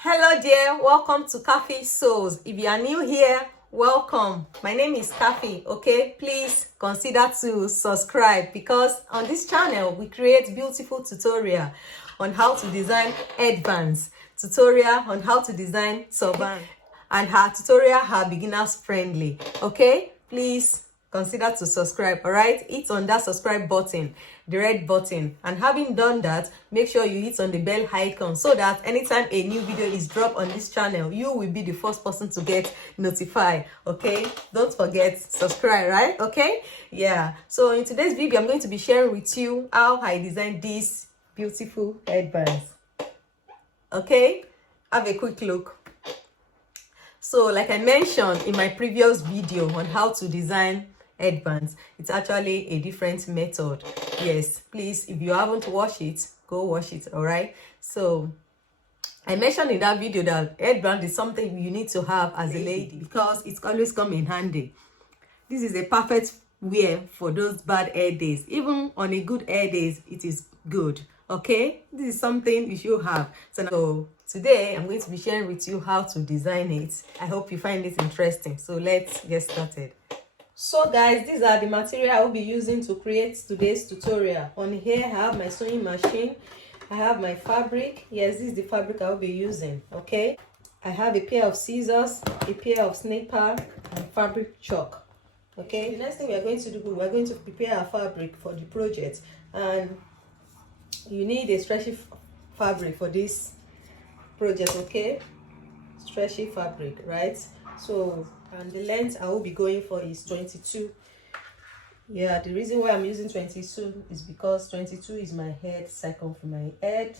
Hello dear, welcome to Caphy Souls. If you are new here, welcome. My name is Caphy. Okay, please consider to subscribe because on this channel we create beautiful tutorial on how to design headbands, tutorial on how to design turban, and her tutorial are beginners friendly. Okay, please consider to subscribe. All right, hit on that subscribe button, the red button, and having done that, make sure you hit on the bell icon so that anytime a new video is dropped on this channel, you will be the first person to get notified. Okay, don't forget subscribe, right? Okay, yeah. So in today's video I'm going to be sharing with you how I designed these beautiful headbands. Okay, have a quick look. So like I mentioned in my previous video on how to design headbands, it's actually a different method. Yes, please, if you haven't watched it, go watch it. All right, so I mentioned in that video that headband is something you need to have as a lady because it's always come in handy. This is a perfect wear for those bad hair days. Even on a good hair days, it is good. Okay, this is something you should have. So today I'm going to be sharing with you how to design it. I hope you find it interesting. So let's get started. So guys, these are the material I will be using to create today's tutorial. On here I have my sewing machine, I have my fabric. Yes, this is the fabric I will be using. Okay, I have a pair of scissors, a pair of snipper, and fabric chalk. Okay, the next thing we are going to do, we are going to prepare our fabric for the project, and you need a stretchy fabric for this project. Okay, stretchy fabric, right? So, and the length I will be going for is 22. Yeah, the reason why I'm using 22 is because 22 is my head circumference. My head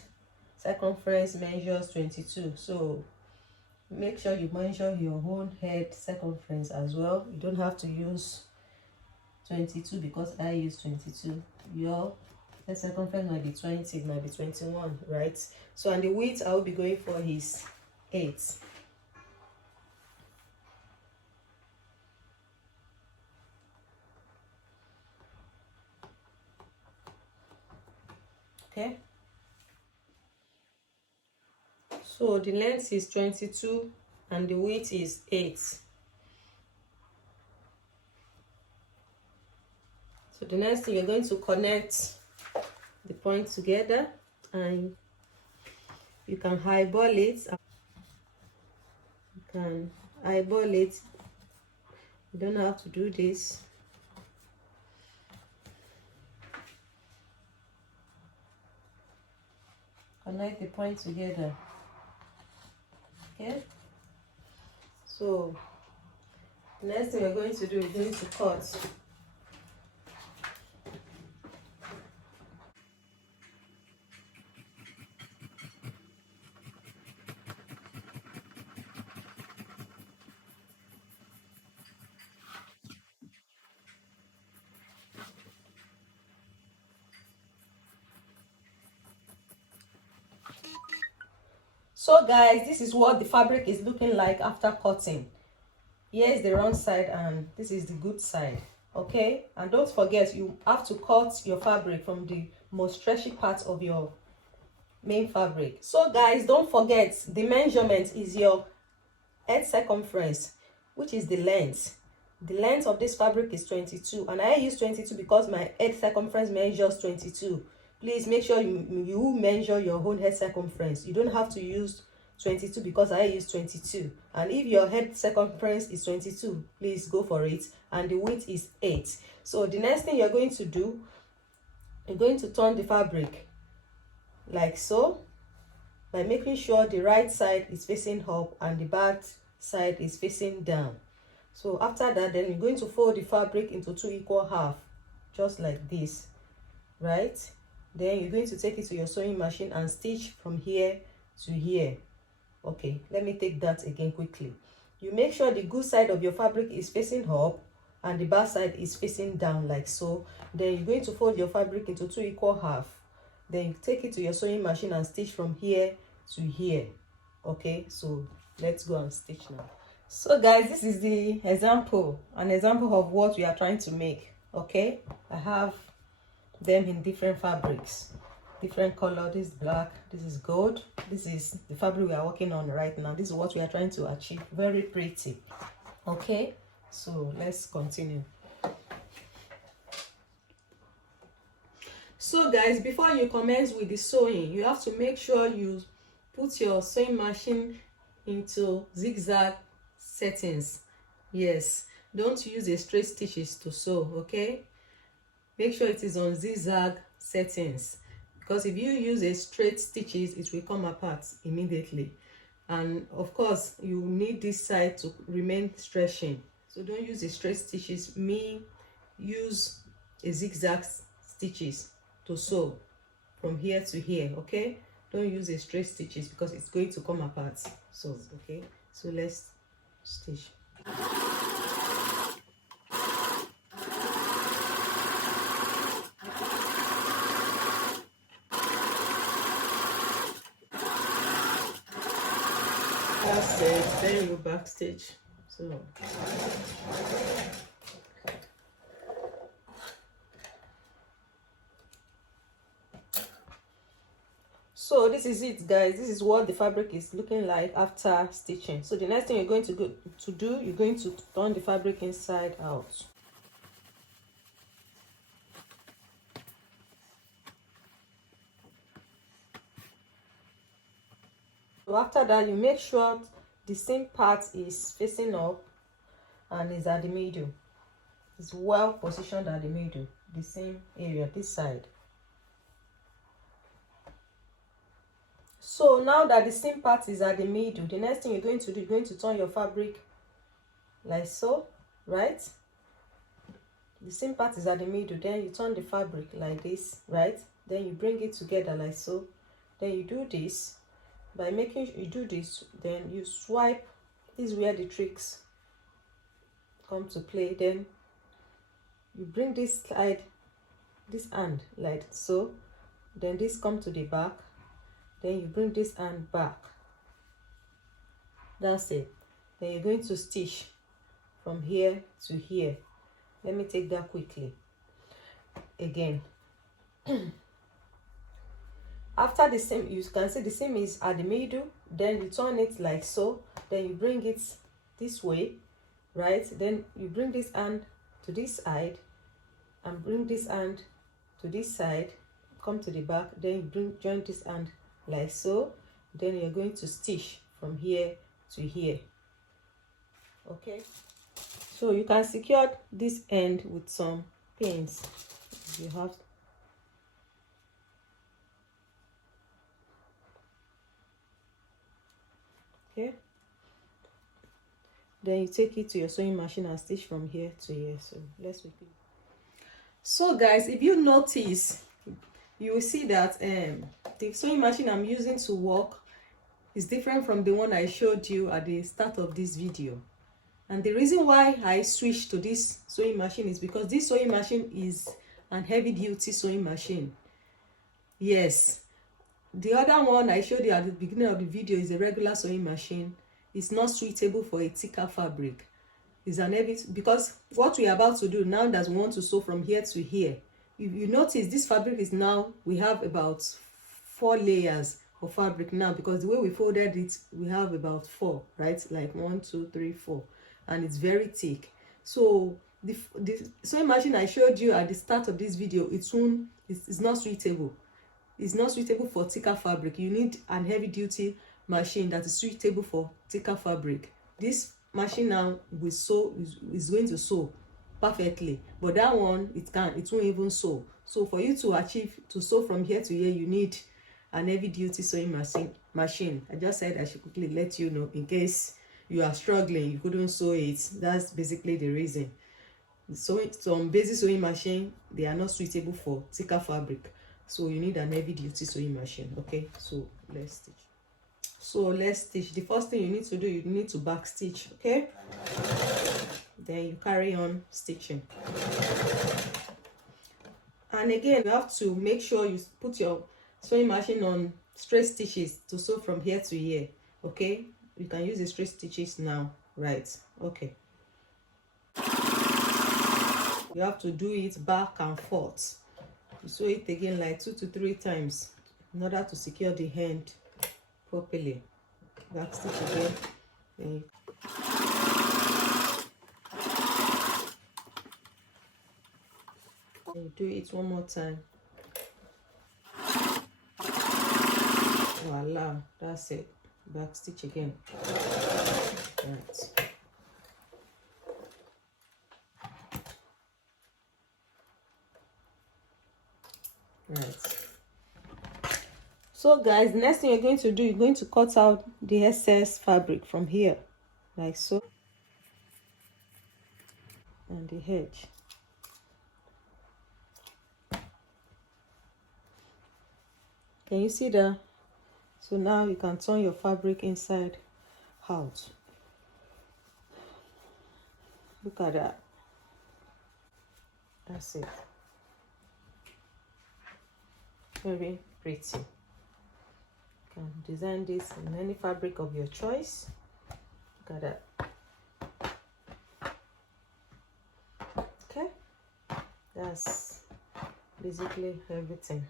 circumference measures 22. So make sure you measure your own head circumference as well. You don't have to use 22 because I use 22. Your head circumference might be 20, it might be 21, right? So, and the width I will be going for is 8. Okay, so the length is 22 and the width is 8. So the next thing, you're going to connect the points together, and you can eyeball it. You can eyeball it. You don't have to do this. Connect the points together. Okay, so the next thing we're going to do is going to cut. So guys, this is what the fabric is looking like after cutting. Here is the wrong side and this is the good side. Okay, and don't forget, you have to cut your fabric from the most stretchy part of your main fabric. So guys, don't forget, the measurement is your head circumference, which is the length. The length of this fabric is 22, and I use 22 because my head circumference measures 22. Please make sure you measure your own head circumference. You don't have to use 22 because I use 22. And if your head circumference is 22, please go for it. And the width is 8. So the next thing you're going to do, you're going to turn the fabric like so, by making sure the right side is facing up and the back side is facing down. So after that, then you're going to fold the fabric into 2 equal halves, just like this, right? Then you're going to take it to your sewing machine and stitch from here to here. Okay, let me take that again quickly. You make sure the good side of your fabric is facing up and the back side is facing down, like so. Then you're going to fold your fabric into 2 equal halves. Then you take it to your sewing machine and stitch from here to here. Okay, so let's go and stitch now. So guys, this is the example, an example of what we are trying to make. Okay, I have them in different fabrics. different color. This is black, this is gold, this is the fabric we are working on right now. This is what we are trying to achieve. Very pretty. Okay, so let's continue. So guys, before you commence with the sewing, you have to make sure you put your sewing machine into zigzag settings. Yes, don't use a straight stitches to sew. Okay, make sure it is on zigzag settings, because if you use a straight stitches, it will come apart immediately. And of course, you need this side to remain stretching, so don't use a straight stitches. Use a zigzag stitches to sew from here to here. Okay, don't use a straight stitches because it's going to come apart. So okay, so let's stitch. That's it. Then you back stitch. So this is it, guys. This is what the fabric is looking like after stitching. So the next thing you're going to do, you're going to turn the fabric inside out. So after that, you make sure the seam part is facing up and is at the middle. It's well positioned at the middle, the same area, this side. So now that the seam part is at the middle, the next thing you're going to do, you're going to turn your fabric like so, right? The seam part is at the middle, then you turn the fabric like this, right? Then you bring it together like so. Then you do this. By making you do this, then you swipe. This is where the tricks come to play. Then you bring this side, this hand like so. Then this come to the back. Then you bring this hand back. That's it. Then you're going to stitch from here to here. Let me take that quickly again. After the seam, you can see the seam is at the middle. Then you turn it like so. Then you bring it this way, right? Then you bring this hand to this side and bring this hand to this side. Come to the back. Then you join this hand like so. Then you're going to stitch from here to here. Okay, so you can secure this end with some pins if you have. Okay, then you take it to your sewing machine and stitch from here to here. So let's repeat. So guys, if you notice, you will see that the sewing machine I'm using to work is different from the one I showed you at the start of this video. And the reason why I switched to this sewing machine is because this sewing machine is an heavy duty sewing machine. Yes, the other one I showed you at the beginning of the video is a regular sewing machine. It's not suitable for a thicker fabric. It's an heavy, because what we are about to do now that we want to sew from here to here, if you notice, this fabric is now, we have about 4 layers of fabric now, because the way we folded it, we have about 4, right? Like 1, 2, 3, 4, and it's very thick. So the sewing machine I showed you at the start of this video, it's not suitable. It's not suitable for thicker fabric. You need an heavy duty machine that is suitable for thicker fabric. This machine now will sew, is going to sew perfectly, but that one, it won't even sew. So for you to achieve to sew from here to here, you need an heavy duty sewing machine. I just said I should quickly let you know in case you are struggling, you couldn't sew it. That's basically the reason. So some basic sewing machine, they are not suitable for thicker fabric, so you need an heavy duty sewing machine. Okay, so let's stitch. The first thing you need to do, you need to back stitch. Okay, then you carry on stitching. And again, you have to make sure you put your sewing machine on straight stitches to sew from here to here. Okay, you can use the straight stitches now, right? Okay, you have to do it back and forth. You sew it again like 2 to 3 times. in order to secure the hand properly. Back stitch again. Then you do it one more time. Voila, that's it. Back stitch again. Right. Right. So guys, the next thing you're going to do, you're going to cut out the excess fabric from here, like so, and the edge. Can you see that? So now you can turn your fabric inside out. Look at that. That's it. Very pretty. You can design this in any fabric of your choice. Look at that. Okay, that's basically everything,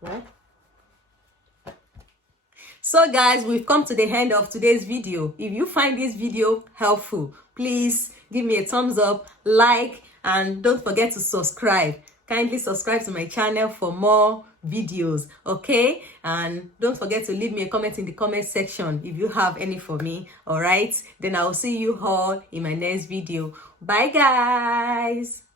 right? So guys, we've come to the end of today's video. If you find this video helpful, please give me a thumbs up, like, and don't forget to subscribe. Kindly subscribe to my channel for more videos, okay? And don't forget to leave me a comment in the comment section if you have any for me. All right, then I'll see you all in my next video. Bye guys.